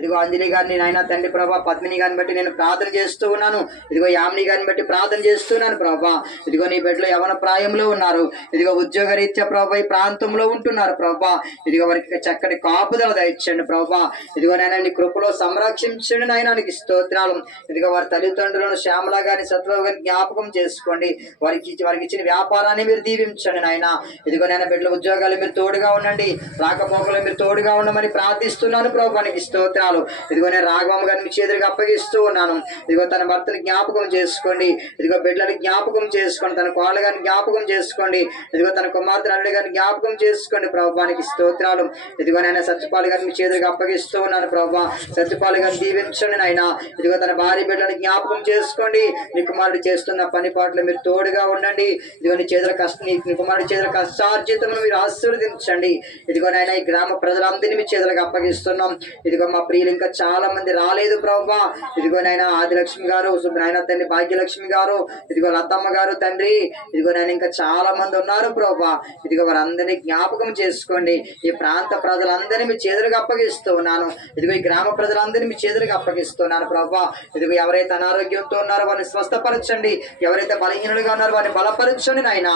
ఇదిగో అంజలి గారిని నాయన తండ్రి ప్రభా, పద్మిని గారిని బట్టి నేను ప్రార్థన చేస్తూ ఉన్నాను. ఇదిగో యామిని గారిని బట్టి ప్రార్థన చేస్తున్నాను ప్రభా. ఇదిగో నీ బిడ్డలు యవన ప్రాయంలో ఉన్నారు. ఇదిగో ఉద్యోగ రీత్యా ప్రభా ఈ ప్రాంతంలో ఉంటున్నారు ప్రభా. ఇదిగో వారికి చక్కటి కాపుదల దయచండి ప్రభా. ఇదిగో నాయన నీ కృపలో సంరక్షించండి నాయన, నీకు స్తోత్రాలు. ఇదిగో వారి తల్లిదండ్రులను శ్యామల గారిని సత్వరావు గారిని జ్ఞాపకం చేసుకోండి. వారికి ఇచ్చిన వ్యాపారాన్ని మీరు దీవించండి నాయన. ఇదిగో నాయన బిడ్డల ఉద్యోగాలు మీరు తోడుగా ఉండండి, రాకపోకలు మీరు తోడుగా ఉండమని ప్రార్థిస్తున్నాను ప్రభా, నీకు స్తోత్రాలు. ఇదిగో నేను రాఘవమ్మ గారిని మీ చేతులకు అప్పగిస్తూ ఉన్నాను. ఇదిగో తన భర్తని జ్ఞాపకం చేసుకోండి. ఇదిగో బిడ్డలని జ్ఞాపకం చేసుకోండి, తన కోళ్ళ గారిని జ్ఞాపకం చేసుకోండి. ఇదిగో తన కుమార్తె అల్లుడి గారిని జ్ఞాపకం చేసుకోండి ప్రభానికి స్తోత్రాలు. ఇదిగో నేను సత్యపాల్ గారిని మీ చేతులకు అప్పగిస్తూ ఉన్నాను ప్రభా. సత్యపాల్ గారిని దీవించండి నాయన. ఇదిగో తన భార్య బిడ్డలని జ్ఞాపకం చేసుకోండి. నీ కుమారుడు చేస్తున్న పని పాటలు మీరు తోడుగా ఉండండి. ఇదిగో నీ కుమారుడి చేతుల కష్టార్జితమును మీరు ఆశీర్వదించండి. ఇదిగో నాయన ఈ గ్రామ ప్రజలందరినీ మీ చేతులకు అప్పగిస్తున్నాం. ఇదిగో మా ప్రియులు ఇంకా చాలా మంది రాలేదు ప్రభా. ఇదిగో నాయన ఆదిలక్ష్మి గారు, నాయన తండ్రి భాగ్యలక్ష్మి గారు, ఇదిగో లతమ్మ గారు తండ్రి, ఇదిగో నాయన ఇంకా చాలా మంది ఉన్నారు ప్రభా. ఇదిగో వారందరినీ జ్ఞాపకం చేసుకోండి. ఈ ప్రాంత ప్రజలందరినీ మీ చేతులకు అప్పగిస్తూ ఉన్నాను. ఇదిగో ఈ గ్రామ ప్రజలందరినీ మీ చేతులకు అప్పగిస్తున్నాను ప్రభా. ఇదిగో ఎవరైతే అనారోగ్యంతో ఉన్నారో వారిని స్వస్థపరచండి, ఎవరైతే బలహీనులుగా ఉన్నారో వారిని బలపరచండి నాయన.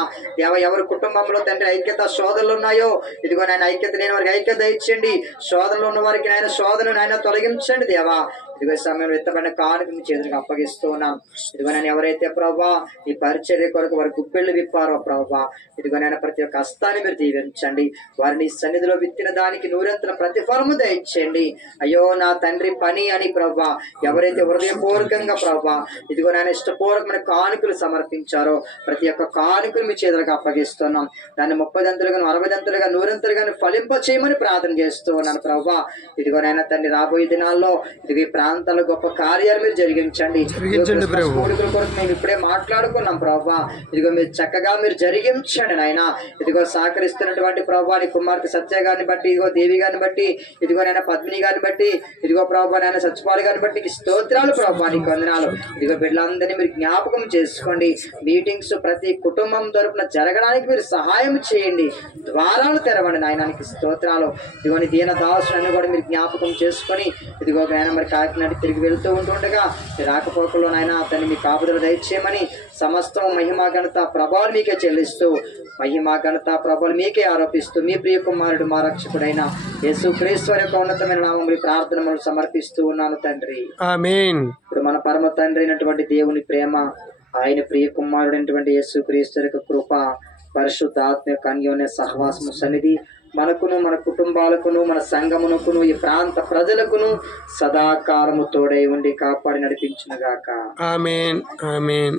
ఎవరి కుటుంబంలో తండ్రి ఐక్యత శోధనలు ఉన్నాయో, ఇదిగో నాయన ఐక్యత లేని వారికి ఐక్యత ఇచ్చండి. శోధనలు ఉన్న వారికి నాయన శోధన నాయన తొలగించండి దేవా. ఇదిగో సమయంలో ఎత్తబడిన కానుక మీ చేతులకు అప్పగిస్తూ ఉన్నాం. ఇదిగో నేను ఎవరైతే ప్రభా ఈ పరిచర్య కొరకు వారి గుప్పెళ్ళు విప్పారో ప్రభా, ఇదిగో నేను ప్రతి ఒక్క హస్తాన్ని మీరు దీవించండి. వారిని సన్నిధిలో విత్తిన దానికి నూరంతల ప్రతిఫలము దయచేయండి. అయ్యో నా తండ్రి పని అని ప్రభా ఎవరైతే హృదయపూర్వకంగా ప్రభా ఇదిగో నేను ఇష్టపూర్వకమైన కానుకలు సమర్పించారో ప్రతి ఒక్క కానుకలు మీ చేతులకు అప్పగిస్తున్నాం. దాన్ని 30 దంతులుగా 60 దంతులుగా 100 దంతులుగా ఫలింప చేయమని ప్రార్థన చేస్తూ ఉన్నాను ప్రభా. ఇదిగో నాయన తండ్రి రాబోయే దినాల్లో ఇదిగో ఈ ప్రాంతాల్లో గొప్ప కార్యాలు మీరు జరిగించండి. కోరికల కొరకు మేము ఇప్పుడే మాట్లాడుకున్నాం ప్రభా. ఇదిగో మీరు చక్కగా మీరు జరిగించండి నాయన. ఇదిగో సహకరిస్తున్నటువంటి ప్రభా నీ కుమార్తె సత్య గారిని బట్టి, ఇదిగో దేవి గారిని బట్టి, ఇదిగో నాయన పద్మిని గారిని బట్టి, ఇదిగో ప్రభా నాయన సత్యపాల్ గారిని బట్టి నీకు స్తోత్రాలు ప్రభా, నీకు వందనాలు. ఇదిగో బిడ్డలందరినీ మీరు జ్ఞాపకం చేసుకోండి. మీటింగ్స్ ప్రతి కుటుంబం తరపున జరగడానికి మీరు సహాయం చేయండి, ద్వారాలు తెరవండి నాయనానికి స్తోత్రాలు. ఇదిగో నీ దీన దాసులను కూడా మీరు జ్ఞాపకం చేసుకొని ఇదిగో నాయన మరి కాకినాడ తిరిగి వెళ్తూ ఉంటుండగా రాకపోకల్లో నాయన అతన్ని మీ కాపుదల దయచేయమని సమస్తం మహిమా ఘనత ప్రభావాలు మీకే చెల్లిస్తూ, మహిమా ఘనత ప్రభావాలు మీకే ఆరోపిస్తూ మీ ప్రియ కుమారుడు మా రక్షకుడైన యేసుక్రీస్తు యొక్క ఉన్నతమైన నామములో ప్రార్థనలు సమర్పిస్తూ ఉన్నాను తండ్రి, ఆమేన్. ఇప్పుడు మన పరమ తండ్రి అయినటువంటి దేవుని ప్రేమ, ఆయన ప్రియ కుమారుడైనటువంటి యేసుక్రీస్తు యొక్క కృప, పరిశుద్ధాత్మ యొక్క అన్యోన్య సహవాసము సన్నిధి మనకును మన కుటుంబాలకును మన సంఘమునకును ఈ ప్రాంత ప్రజలకును సదాకాలము తోడై ఉండి కాపాడి నడిపించునుగాక. ఆమేన్, ఆమేన్.